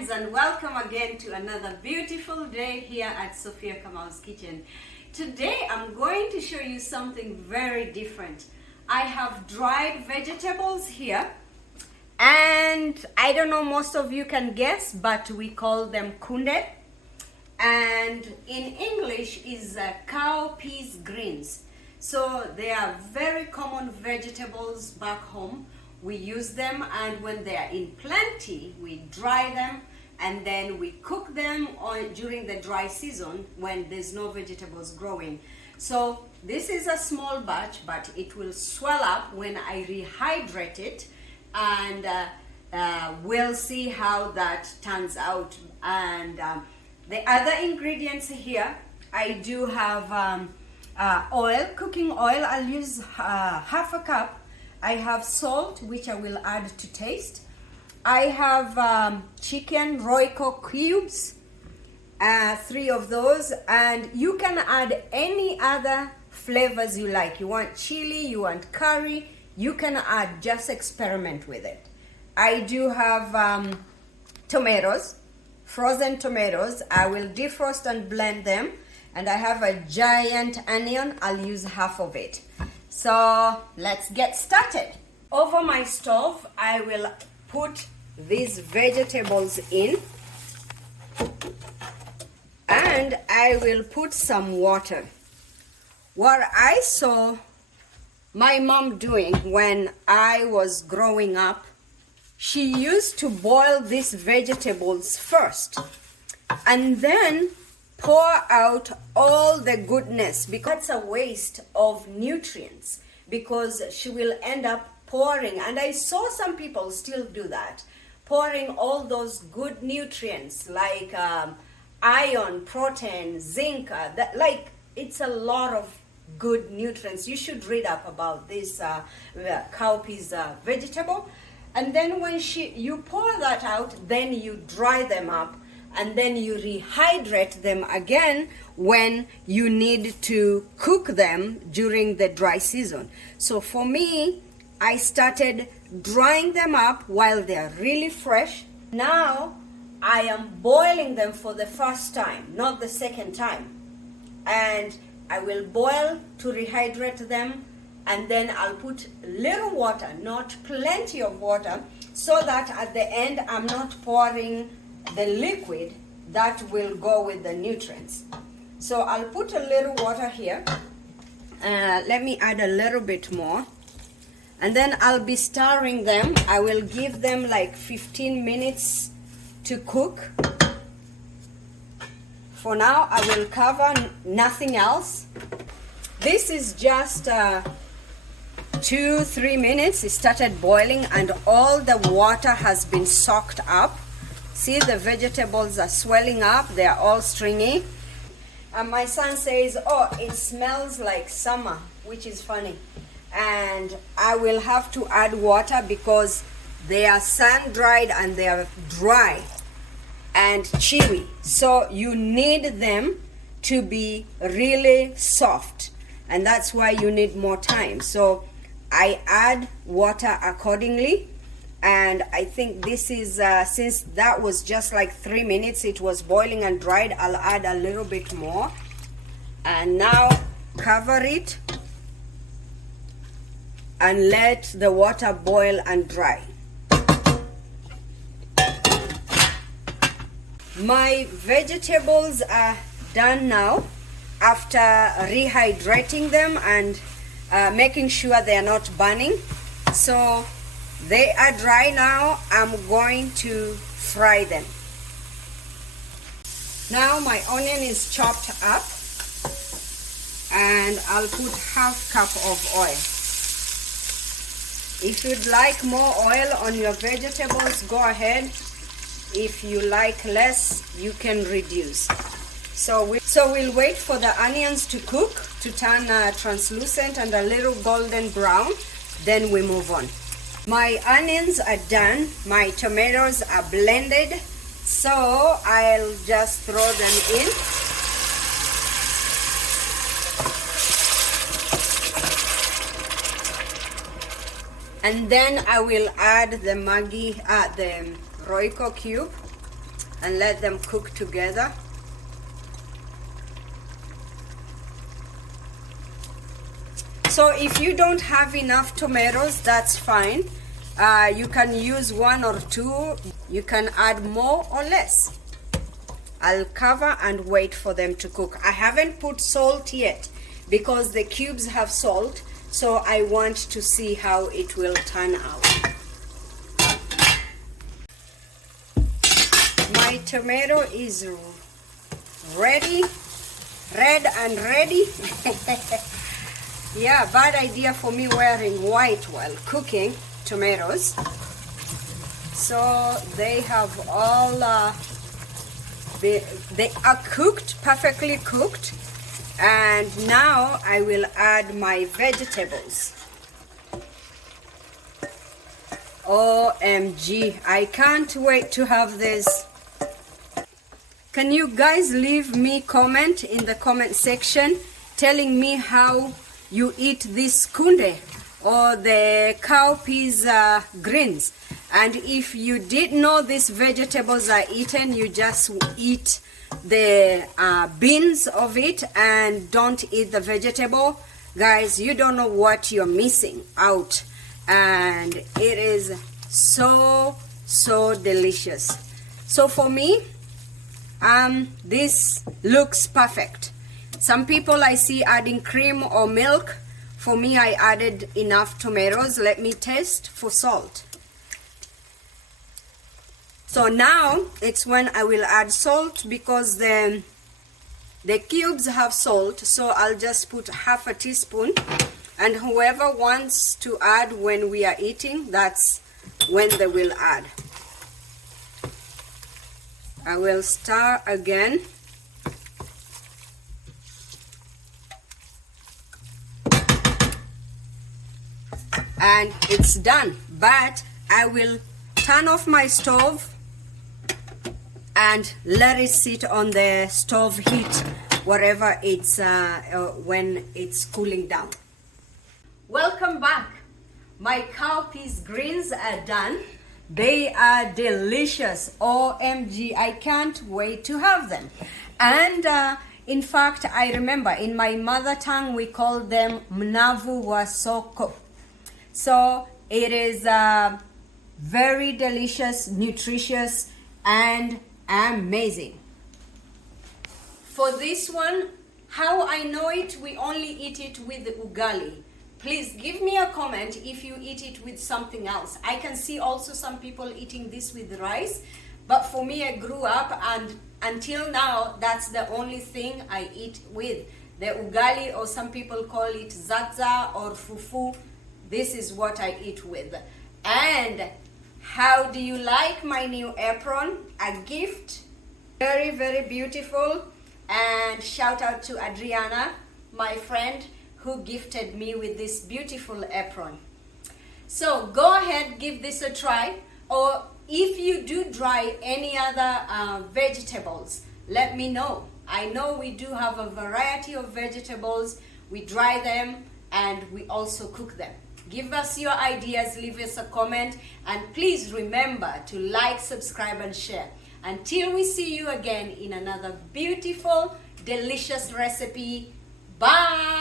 friends, and welcome again to another beautiful day here at Sophia Kamau's Kitchen. Today I'm going to show you something very different. I have dried vegetables here, and I don't know, most of you can guess, but we call them kunde, and in English is cowpeas greens. So they are very common vegetables back home. We use them, and when they are in plenty, we dry them and then we cook them during the dry season when there's no vegetables growing. So this is a small batch, but it will swell up when I rehydrate it, and we'll see how that turns out. And the other ingredients here, I do have oil, cooking oil. I'll use half a cup. I have salt, which I will add to taste. I have chicken Royco cubes, 3 of those, and you can add any other flavors you like. You want chili, you want curry, you can add, just experiment with it. I do have tomatoes, frozen tomatoes. I will defrost and blend them, and I have a giant onion. I'll use half of it. So let's get started. Over my stove, I will put these vegetables in, and I will put some water. What I saw my mom doing when I was growing up, she used to boil these vegetables first and then pour out all the goodness, because it's a waste of nutrients, because she will end up pouring, and I saw some people still do that, pouring all those good nutrients like iron, protein, zinc, like it's a lot of good nutrients. You should read up about this cowpeas vegetable. And then when you pour that out, then you dry them up, and then you rehydrate them again when you need to cook them during the dry season. So for me, I started drying them up while they are really fresh. Now I am boiling them for the first time, not the second time. And I will boil to rehydrate them, and then I'll put little water, not plenty of water, so that at the end I'm not pouring the liquid that will go with the nutrients. So I'll put a little water here. Let me add a little bit more, and then I'll be stirring them. I will give them like 15 minutes to cook. For now, I will cover, nothing else. This is just 2-3 minutes. It started boiling and all the water has been soaked up. See, the vegetables are swelling up, they are all stringy. And my son says, oh, it smells like summer, which is funny. And I will have to add water because they are sun-dried and they are dry and chewy. So you need them to be really soft, and that's why you need more time. So I add water accordingly. And I think this is, since that was just like 3 minutes, it was boiling and dried, I'll add a little bit more. And now cover it and let the water boil and dry. My vegetables are done now after rehydrating them and making sure they are not burning. So they are dry now. I'm going to fry them. Now my onion is chopped up, and I'll put half cup of oil. If you'd like more oil on your vegetables, go ahead. If you like less, you can reduce. So we'll wait for the onions to cook, to turn translucent and a little golden brown, then we move on. My onions are done, my tomatoes are blended, so I'll just throw them in. And then I will add the Royco cube. and let them cook together. So if you don't have enough tomatoes, that's fine. You can use 1 or 2. You can add more or less. I'll cover and wait for them to cook. I haven't put salt yet because the cubes have salt, so I want to see how it will turn out. My tomato is ready, red and ready. Yeah, bad idea for me wearing white while cooking tomatoes. So they have all they are cooked, perfectly cooked, and now I will add my vegetables. OMG, I can't wait to have this. Can you guys leave me comment in the comment section telling me how you eat this kunde or the cowpeas greens? And if you did know these vegetables are eaten, you just eat the beans of it and don't eat the vegetable. Guys, you don't know what you're missing out. And it is so delicious. So for me, this looks perfect. Some people I see adding cream or milk. For me, I added enough tomatoes. Let me taste for salt. So now it's when I will add salt, because the cubes have salt. So I'll just put half a teaspoon, and whoever wants to add when we are eating, that's when they will add. I will stir again. And it's done. But I will turn off my stove and let it sit on the stove heat, wherever it's when it's cooling down. Welcome back. My cowpeas greens are done. They are delicious. OMG, I can't wait to have them. And in fact, I remember in my mother tongue we call them mnavu wa soko. So it is very delicious, nutritious, and amazing. For this one, how I know it, we only eat it with the ugali. Please give me a comment if you eat it with something else. I can see also some people eating this with rice, but for me, I grew up and until now, that's the only thing I eat with. The ugali, or some people call it zatza or fufu. This is what I eat with. And how do you like my new apron? A gift. Very beautiful. And shout out to Adriana, my friend, who gifted me with this beautiful apron. So go ahead, give this a try. Or if you do dry any other vegetables, let me know. I know we do have a variety of vegetables. We dry them and we also cook them. Give us your ideas, leave us a comment, and please remember to like, subscribe, and share. Until we see you again in another beautiful, delicious recipe. Bye!